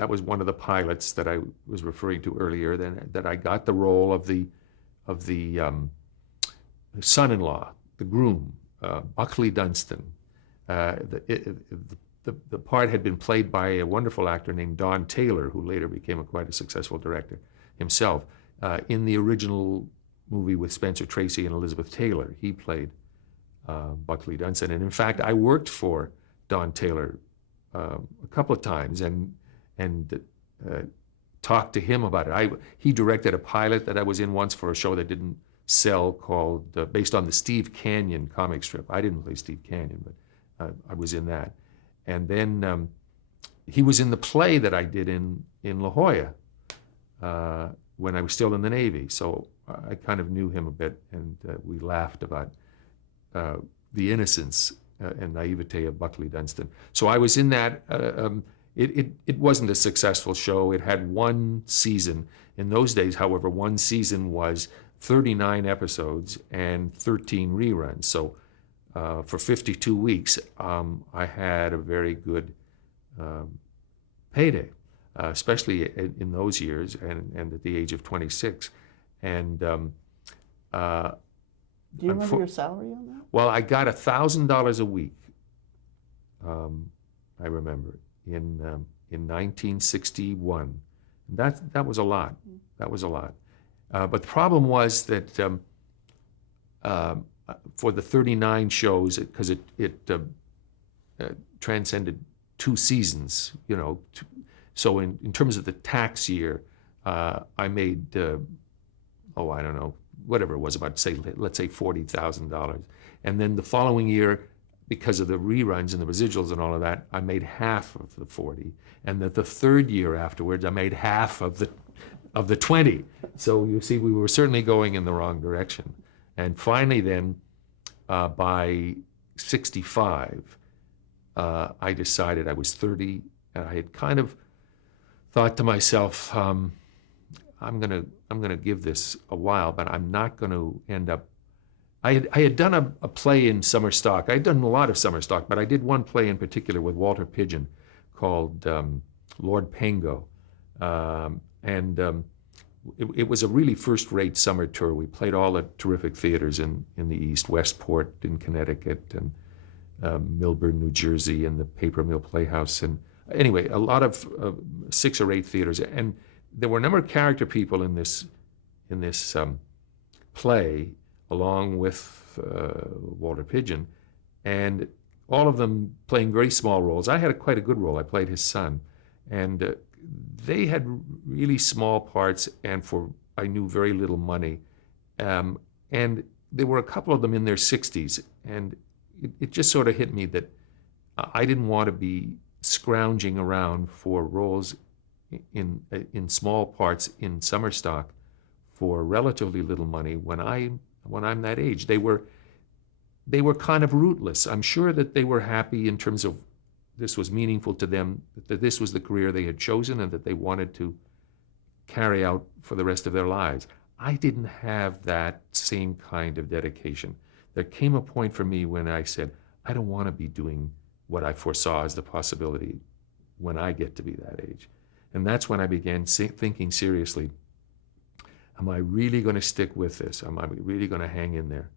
that was one of the pilots that I was referring to earlier. Then that I got the role of the son-in-law, the groom, Buckley Dunstan. The part had been played by a wonderful actor named Don Taylor, who later became quite a successful director himself. In the original movie with Spencer Tracy and Elizabeth Taylor, he played Buckley Dunstan. And in fact, I worked for Don Taylor a couple of times and talked to him about it. He directed a pilot that I was in once for a show that didn't sell called, based on the Steve Canyon comic strip. I didn't play Steve Canyon, but I was in that. And then he was in the play that I did in La Jolla when I was still in the Navy. So I kind of knew him a bit, and we laughed about the innocence and naivete of Buckley Dunstan. So I was in that. It wasn't a successful show. It had one season. In those days, however, one season was 39 episodes and 13 reruns. So for 52 weeks, I had a very good payday, especially in those years and at the age of 26. And do you remember your salary on that? Well, I got $1,000 a week. I remember in 1961. That was a lot. That was a lot. But the problem was that for the 39 shows, because it transcended 2 seasons, you know. So in terms of the tax year, I made, I don't know, whatever it was, let's say $40,000. And then the following year, because of the reruns and the residuals and all of that, I made half of the 40. And that the third year afterwards, I made half of the 20. So you see, we were certainly going in the wrong direction. And finally then, by 65, I decided I was 30, and I had kind of thought to myself, I'm gonna give this a while, but I'm not gonna end up. I had done a play in summer stock. I had done a lot of summer stock, but I did one play in particular with Walter Pidgeon called Lord Pango. It was a really first-rate summer tour. We played all the terrific theaters in the East, Westport in Connecticut, and Millburn, New Jersey, and the Paper Mill Playhouse. And anyway, a lot of 6 or 8 theaters. And there were a number of character people in this play, along with Walter Pidgeon, and all of them playing very small roles. I had quite a good role. I played his son. And they had really small parts, and I knew very little money. And there were a couple of them in their 60s, and it just sort of hit me that I didn't want to be scrounging around for roles in small parts in summer stock for relatively little money when I'm that age. They were kind of rootless. I'm sure that they were happy in terms of this was meaningful to them, that this was the career they had chosen and that they wanted to carry out for the rest of their lives. I didn't have that same kind of dedication. There came a point for me when I said, I don't want to be doing what I foresaw as the possibility when I get to be that age. And that's when I began thinking seriously, am I really going to stick with this? Am I really going to hang in there?